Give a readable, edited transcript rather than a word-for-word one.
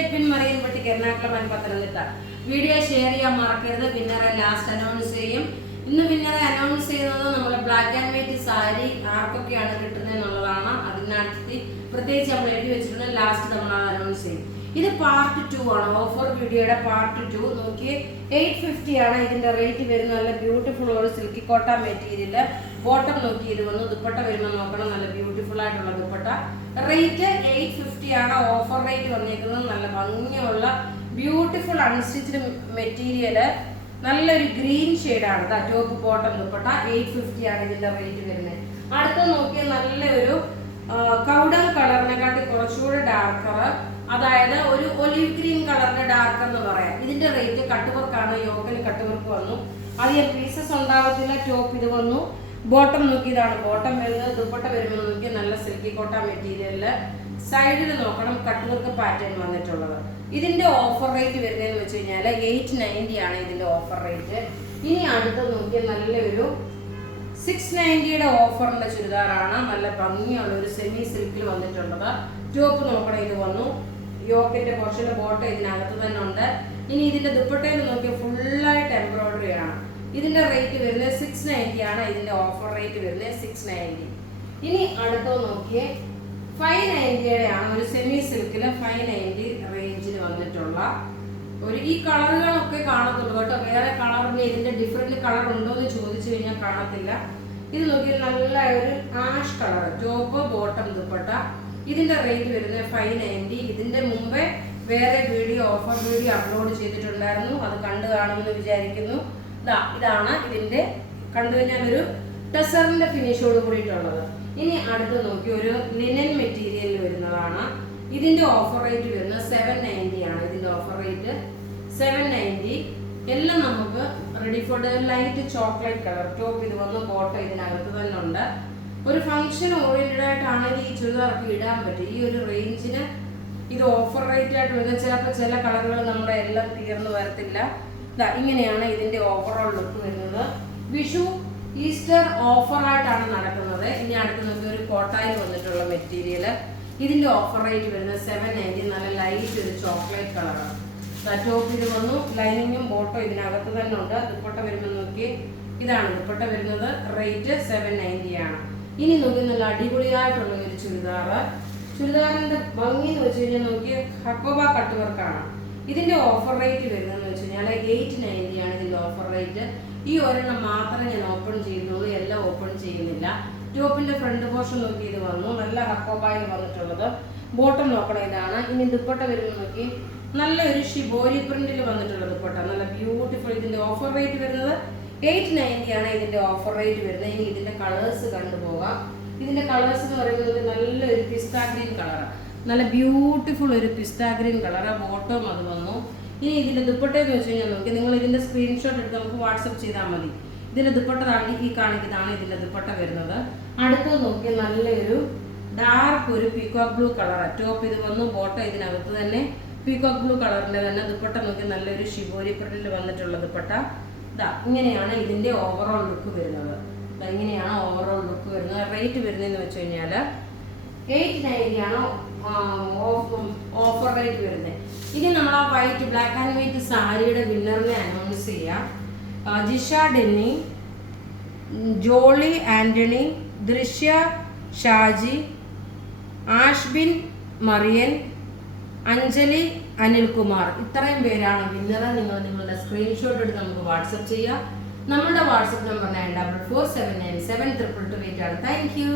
Edwin Mariyanpatti Ernakulam Pathanamthitta. Video share ചെയ്യാൻ മറക്കരുത്. വിന്നറെ last announce ചെയ്യും. ഇന്ന് വിന്നറെ അനൗൺസ് ചെയ്യുന്നത് നമ്മൾ ബ്ലാക്ക് ആൻഡ് വൈറ്റ് സാരി ആർക്കൊക്കെയാണ് കിട്ടുന്നത് എന്നുള്ളതാണ്. അതിനകത്ത് പ്രത്യേകിച്ച് നമ്മൾ എഴുതി വെച്ചിട്ടുണ്ട്. ലാസ്റ്റ് നമ്മൾ അനൗൺസ് ചെയ്യും. ഇത് പാർട്ട് 2 ആണ്. ഓഫർ വീഡിയോയുടെ പാർട്ട് 2. നോക്കിയേ, 850 ആണ് ഇതിന്റെ റേറ്റ് വരുന്നത്. നല്ല ബ്യൂട്ടിഫുൾ ഒരു സിൽക്കി കോട്ട മെറ്റീരിയൽ. ബോട്ടം നോക്കി ഇത് വന്നു. ദുപ്പട്ട വരുമ്പോൾ നോക്കണം, നല്ല ബ്യൂട്ടിഫുൾ ആയിട്ടുള്ള ദുപ്പട്ട. റേറ്റ് 850 ആണ്. ഓഫർ റേറ്റ് വന്നേക്കുന്നത്. നല്ല ഭംഗിയുള്ള ബ്യൂട്ടിഫുൾ അൺസ്റ്റിച്ച്ഡ് മെറ്റീരിയൽ. നല്ലൊരു ഗ്രീൻ ഷെയ്ഡാണ്. Top bottom dupatta. 850 ആണ് ഇതിന്റെ റേറ്റ് വരുന്നത്. അടുത്ത നോക്കിയാൽ നല്ലൊരു കൗഡൻ കളറിനെക്കാട്ടി കുറച്ചുകൂടെ ഡാർക്കർ, അതായത് ഒരു ഒലിവ് ഗ്രീൻ കളറിന്റെ ഡാർക്ക് എന്ന് പറയാം. ഇതിന്റെ റേറ്റ് കട്ട് വർക്കാണ്. യോക്കിന് കട്ട് വർക്ക് വന്നു. അധികം പീസസ് ഉണ്ടാവത്തില്ല. ടോപ്പ് ഇത് വന്നു. ബോട്ടം നോക്കി ഇതാണ് ബോട്ടം വരുന്നത്. ദുപ്പട്ട വരുമ്പോൾ നോക്കി നല്ല സിൽക്കി കോട്ട മെറ്റീരിയലില്. സൈഡിൽ നോക്കണം, കട്ട് വർക്ക് പാറ്റേൺ വന്നിട്ടുള്ളത്. ഇതിന്റെ ഓഫർ റേറ്റ് വരുന്നതെന്ന് വെച്ച് കഴിഞ്ഞാൽ 890 ആണ് ഇതിന്റെ ഓഫർ റേറ്റ്. ഇനി അടുത്ത് നോക്കിയാൽ നല്ലൊരു 690യുടെ ഓഫറിന്റെ ചുരിദാറാണ്. നല്ല ഭംഗിയുള്ള ഒരു സെമി സിൽക്കിൽ വന്നിട്ടുള്ളത്. ടോപ്പ് നോക്കണം, ഇത് വന്നു. യോക്കിന്റെ പോർഷന്റെ ബോട്ടം ഇതിനകത്ത് തന്നെ ഉണ്ട്. ഇനി ഇതിന്റെ ദുപ്പട്ടയിൽ നോക്കിയാൽ ഫുള്ളായിട്ട് എംബ്രോയിഡറി ആണ്. ഇതിന്റെ റേറ്റ് വരുന്നത് 690 ആണ്. ഇതിന്റെ ഓഫർ റേറ്റ് വരുന്നത് 690. ഇനി അടുത്തത് നോക്കിയേ, 590യുടെ ആണ്. ഒരു സെമി സിൽക്കില് 590 റേഞ്ചിൽ വന്നിട്ടുള്ള ഒരു ഈ കളറുകളൊക്കെ കാണത്തുള്ളൂ കേട്ടോ. വേറെ കളറിന് ഇതിന്റെ ഡിഫറെന്റ് കളർ ഉണ്ടോ എന്ന് ചോദിച്ചു കഴിഞ്ഞാൽ കാണത്തില്ല. ഇത് നോക്കിയാൽ നല്ല ഒരു ash colour. Top bottom dupatta. ഇതിന്റെ റേറ്റ് വരുന്നത് 590. ഇതിന്റെ മുമ്പേ വേറെ വീഡിയോ ഓഫർ വീഡിയോ അപ്ലോഡ് ചെയ്തിട്ടുണ്ടായിരുന്നു. അത് കണ്ടു കാണുമെന്ന് വിചാരിക്കുന്നു. ഇതാണ് ഇതിന്റെ കണ്ടു കഴിഞ്ഞാൽ ഒരു ടെസറിന്റെ ഫിനിഷോട് കൂടിയിട്ടുള്ളത്. ഇനി അടുത്ത് നോക്കി ഒരു ലിനൻ മെറ്റീരിയൽ വരുന്നതാണ്. ഇതിന്റെ ഓഫർ റേറ്റ് വരുന്നത് 790 ആണ്. ഇതിന്റെ ഓഫർ റേറ്റ് 790. എല്ലാം നമുക്ക് ready for light chocolate colour. Top ഇത് വന്ന് ബോട്ടം ഇതിനകത്ത് തന്നെ ഉണ്ട്. ഒരു ഫംഗ്ഷൻ ഓറിയന്റഡ് ആയിട്ടാണെങ്കിൽ ഈ ചുരിദാർക്ക് ഇടാൻ പറ്റും. ഈ ഒരു റേഞ്ചിന് ഇത് ഓഫർ റേറ്റ് ആയിട്ട് വരുന്നത്. ചിലപ്പോൾ ചില കളറുകൾ നമ്മുടെ എല്ലാം തീർന്നു വരത്തില്ല. ഇങ്ങനെയാണ് ഇതിന്റെ ഓവറോൾ ലുക്ക് വരുന്നത്. വിഷു ഈസ്റ്റർ ഓഫറായിട്ടാണ് നടക്കുന്നത്. ഇനി അടുത്ത് നമുക്ക് ഒരു കോട്ടായിൽ വന്നിട്ടുള്ള മെറ്റീരിയൽ. ഇതിന്റെ ഓഫർ റേറ്റ് വരുന്നത് 790. നല്ല ലൈറ്റ് ഒരു ചോക്ലേറ്റ് കളറാണ്. ടോപ്പ് ഇത് വന്നു. ലൈനിങ്ങും ബോട്ടോ ഇതിനകത്ത് തന്നെ ഉണ്ട്. ദുപ്പട്ട വരുമ്പോൾ നോക്കി ഇതാണ് ദുപ്പട്ട വരുന്നത്. റേറ്റ് 790 ആണ്. ഇനി നോക്കി നല്ല അടിപൊളിയായിട്ടുള്ള ഒരു ചുരിദാറിന്റെ ഭംഗി എന്ന് വെച്ച് കഴിഞ്ഞാൽ നോക്കി ഹക്കോബ കട്ട് വർക്കാണ്. ഇതിന്റെ ഓഫർ റേറ്റ് വരുന്നതെന്ന് വെച്ച് കഴിഞ്ഞാൽ 890 ആണ് ഇതിന്റെ ഓഫർ റേറ്റ്. ഈ ഒരെണ്ണം മാത്രമേ ഞാൻ ഓപ്പൺ ചെയ്യുന്നുള്ളൂ, എല്ലാം ഓപ്പൺ ചെയ്യുന്നില്ല. ടോപ്പിന്റെ ഫ്രണ്ട് പോർഷൻ നോക്കി ഇത് വന്നു. നല്ല ഹക്കോബായിൽ വന്നിട്ടുള്ളത്. ബോട്ടം നോക്കണം, ഇതാണ്. ഇനി ദുപ്പട്ട വരുമ്പോൾ നോക്കി നല്ലൊരു ഷിബോരി പ്രിന്റിൽ വന്നിട്ടുള്ള ദുപ്പട്ട. നല്ല ബ്യൂട്ടിഫുൾ. ഇതിന്റെ ഓഫർ റേറ്റ് വരുന്നത് 890 ആണ് ഇതിന്റെ ഓഫർ റേറ്റ് വരുന്നത്. ഇനി ഇതിന്റെ കളേഴ്സ് കണ്ടുപോകാം. ഇതിന്റെ കളേഴ്സ് എന്ന് പറയുന്നത് നല്ലൊരു പിസ്ത ഗ്രീൻ കളറാണ്. നല്ല ബ്യൂട്ടിഫുൾ ഒരു പിസ്ത ഗ്രീൻ കളറ്. ബോട്ടം അത് വന്നു. ഇനി ഇതിന്റെ ദുപ്പട്ട എന്ന് വെച്ച് കഴിഞ്ഞാൽ നോക്കി നിങ്ങൾ ഇതിന്റെ സ്ക്രീൻഷോട്ട് എടുത്ത് നമുക്ക് വാട്സപ്പ് ചെയ്താൽ മതി. ഇതിന്റെ ദുപ്പട്ട ഈ കാണിക്കുന്നതാണ് ഇതിന്റെ ദുപ്പട്ട വരുന്നത്. അടുത്തത് നോക്കി നല്ലൊരു ഡാർക്ക് ഒരു പീകോക്ക് ബ്ലൂ കളറ്. ടോപ്പ് ഇത് വന്നു. ബോട്ടം ഇതിനകത്ത് തന്നെ പീകോക്ക് ബ്ലൂ കളറിന്റെ തന്നെ. ദുപ്പട്ട നോക്കി നല്ലൊരു ഷിബോരി പ്രിന്റിൽ വന്നിട്ടുള്ള ദുപ്പട്ട. ഇങ്ങനെയാണ് ഇതിന്റെ ഓവറോൾ ലുക്ക് വരുന്നത്. ഇങ്ങനെയാണ് ഓവറോൾ ലുക്ക് വരുന്നത്. റേറ്റ് വരുന്നതെന്ന് വെച്ച് കഴിഞ്ഞാൽ 890 ആണ് ഓഫർ റേറ്റ് വരുന്നത്. ഇനി നമ്മൾ ആ വൈറ്റ് ബ്ലാക്ക് ആൻഡ് വൈറ്റ് സാരിയുടെ വിന്നറിനെ അനൗൺസ് ചെയ്യാം. ജിഷ ഡെന്നി, ജോളി ആന്റണി, ദൃശ്യ ഷാജി, ആഷ്ബിൻ മറിയൻ, അഞ്ജലി അനിൽകുമാർ. ഇത്രയും പേരാണ് വിന്നർ. നിങ്ങൾ നിങ്ങളുടെ സ്ക്രീൻഷോട്ട് എടുത്ത് നമുക്ക് വാട്സപ്പ് ചെയ്യാം. നമ്മുടെ വാട്സപ്പ് നമ്പർ 9447972228 ആണ്. Thank you.